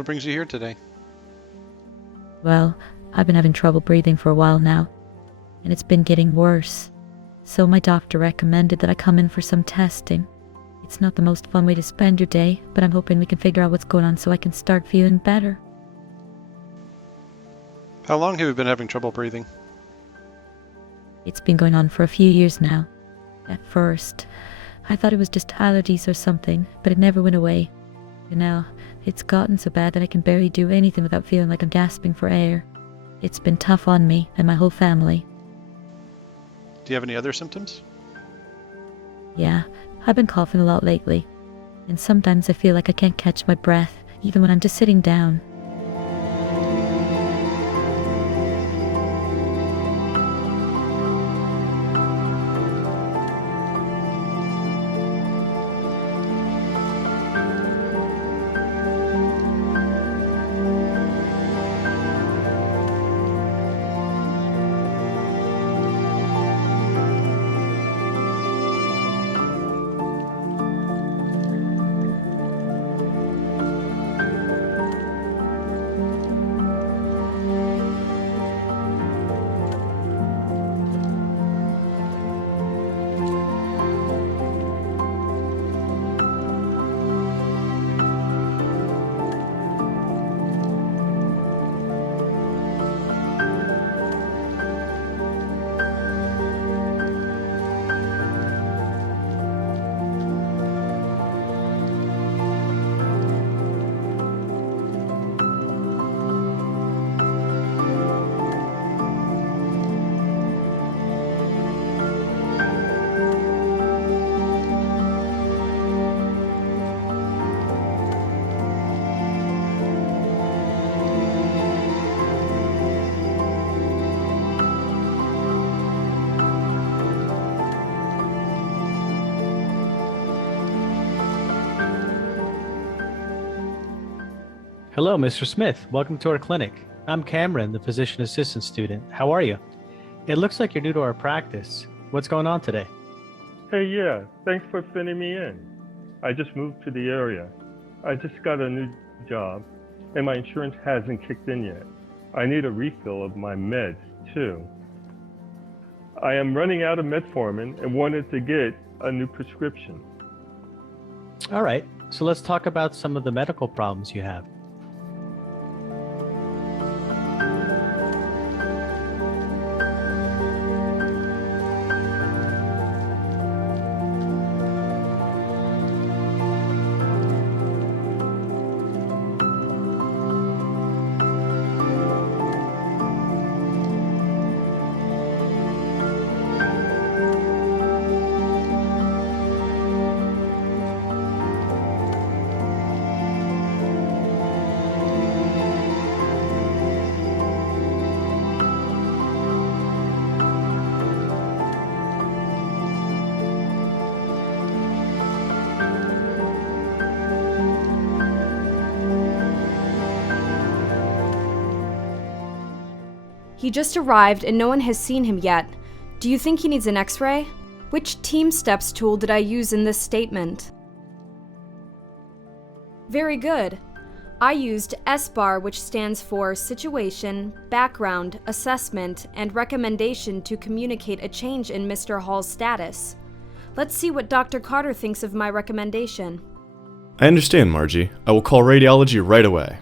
What brings you here today? Well, I've been having trouble breathing for a while now, and it's been getting worse. So my doctor recommended that I come in for some testing. It's not the most fun way to spend your day, but I'm hoping we can figure out what's going on so I can start feeling better. How long have you been having trouble breathing? It's been going on for a few years now. At first, I thought it was just allergies or something, but it never went away. And now, it's gotten so bad that I can barely do anything without feeling like I'm gasping for air. It's been tough on me and my whole family. Do you have any other symptoms? Yeah, I've been coughing a lot lately, and sometimes I feel like I can't catch my breath, even when I'm just sitting down. Hello, Mr. Smith. Welcome to our clinic. I'm Cameron, the physician assistant student. How are you? It looks like you're new to our practice. What's going on today? Hey, yeah, thanks for fitting me in. I just moved to the area. I just got a new job, and my insurance hasn't kicked in yet. I need a refill of my meds, too. I am running out of metformin and wanted to get a new prescription. All right, so let's talk about some of the medical problems you have. He just arrived and no one has seen him yet. Do you think he needs an X-ray? Which team steps tool did I use in this statement? Very good. I used SBAR, which stands for Situation, Background, Assessment, and Recommendation to communicate a change in Mr. Hall's status. Let's see what Dr. Carter thinks of my recommendation. I understand, Margie. I will call radiology right away.